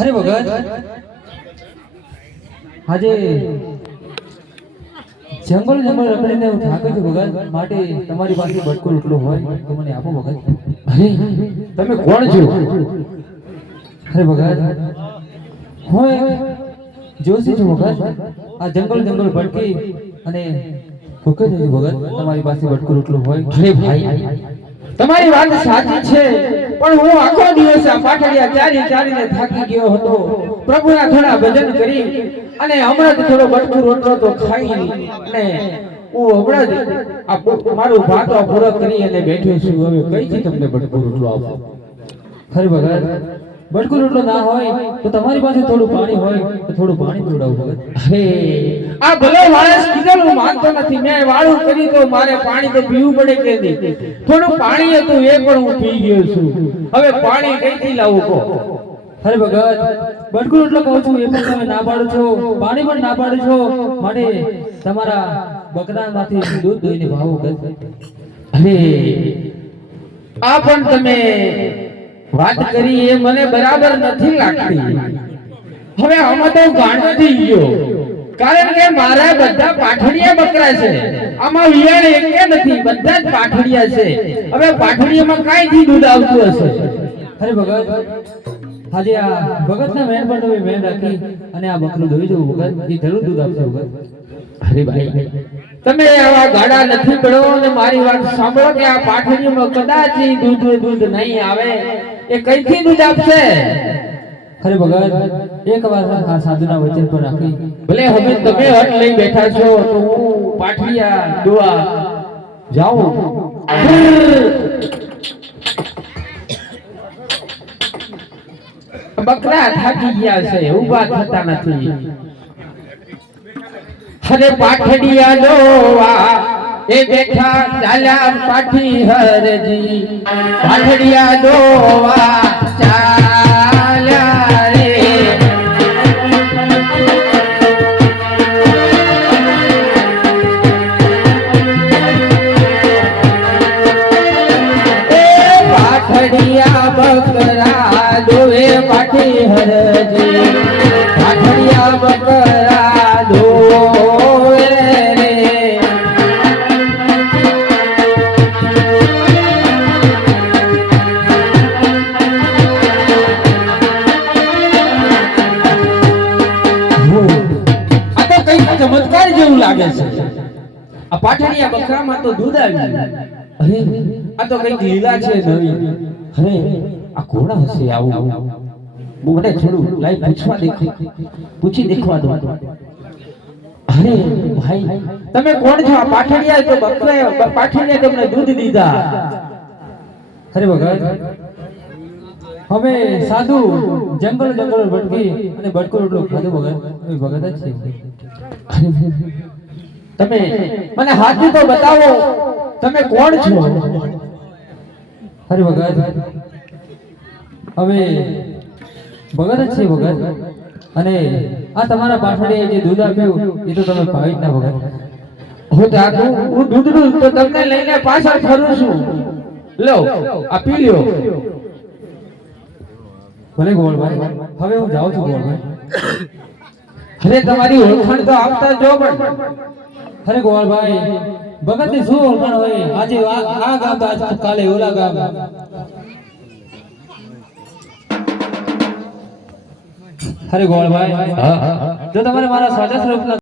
અરે ભગત આજે જંગલ રખડીને હું થાક્યો છું ભગત, માટે તમારી પાસે બટકો રોટલો હોય તો મને આપો ભગત. અરે તમે કોણ છો? અરે ભગત હું એક જોશી છું ભગત. આ જંગલ ભટકી અને ભૂખ્યો છું ભગત. તમારી પાસે બટકો રોટલો હોય? અરે ભાઈ તમારી વાત સાચી છે, પણ હું આખો દિવસ આ પાટડિયા ચારીને થાકી ગયો હતો. પ્રભુના થોડા ભજન કરી અને હમણાં જ થોડો બટકુ રોટલો તો ખાઈ અને હું હમણાં જ મારું ભાતો પૂરો કરી અને બેઠો છું. હવે કઈથી તમને બટકુ રોટલો આપો? અરે ભગત બટકો રોટલો ના હોય તો તમારી પાસે થોડું પાણી હોય તો થોડું પાણી પીવડાવો ભગત. અરે આ ભલો માણસ કીધેલું માનતો નથી. મેં વાળું કરી તો મારે પાણી તો પીવું પડે કે નહીં? થોડું પાણી હતું એ પણ હું પી ગયો છું. હવે પાણી કઈથી લાવું કહો? અરે ભગત બટકો રોટલો કહું છું એ પણ તમે ના પાડો છો, પાણી પણ ના પાડો છો, માટે તમારા બકરામાંથી દૂધ દોઈને ભાવો ભગત. અરે આ પણ તમે વાત કરી એ મને બરાબર નથી લાગતી. હવે આમાં તો ગાંડો થઈ ગયો, કારણ કે મારા બધા પાઠડિયા બકરા છે. આમાં વિયાણ એકે નથી, બધા જ પાઠડિયા છે. હવે પાઠડિયામાં કાઈથી દૂધ આવતું હશે? અરે ભગત આજે આ ભગતના મેન પર તમે મેન રાખી અને આ બકરું દોઈ જવું ભગત, એ જરૂર દૂધ આપશે ભગત. અરે ભાઈ તમે આવા ગાડા નથી પડો અને મારી વાત સાંભળો કે આ પાઠડીમાં કદાચ દૂધ નહીં આવે, એ કઈથી દૂધ આપશે? અરે ભગત એકવાર આ સાધુના વચન પર રાખી ભલે હવે તમે હટ લઈ બેઠા છો તો હું પાઠડિયા દોવા જાઉં. બકરા થાકી ગયા છે, ઊભા થતા નથી. અરે પાઠડિયા દોવા એ બેઠા ચાલ્યા પાઠી હરજી. પાઠડિયા દોવા ચાલ્યા રે. એ પાઠડિયા બકરા દોવે પાઠી હરજી. પાઠડિયા બકરા દોવે રે. આ તો કઈ ચમત્કાર જેવું લાગે છે. આ પાઠડિયા બકરામાં તો દૂધ આવ્યું. અરે આ તો કઈક લીલા છે નવી. અરે આ કોણ હશે આવું? મને થોડું લાઈ પૂછી દેખવા દો. અરે ભાઈ તમે કોણ છો? આ પાઠડિયા તો બકરા પાઠડિયા તમને દૂધ દીધા. અરે ભગત અમે સાધુ જંગલ ભટકી અને બટકો રોટલો ખાધો ભગત. અમે ભગત જ છીએ. તમે મને હાથું તો બતાવો, તમે કોણ છો? અરે ભગત હવે ભગત જ છે ભગત, અને આ તમારા પાછળે જે દૂધ આપ્યું એ તો તમે પાવી જ ના ભગત. હું દૂધનું તો તમને લઈને પાછળ ફરું છું. લો આ પી લ્યો. ભલે ગોળભાઈ હવે હું જાઉં છું ગોળભાઈ. અરે તમારી ઓળખાણ તો આપતા જો. પણ અરે ગોળભાઈ ભગત ની શું ઓળખાણ હોય? આજે આ ગામ તો આજ કાલે ઓલા ગામ. અરે ગોળભાઈ જો તમારે મારા સાચા સ્વરૂપના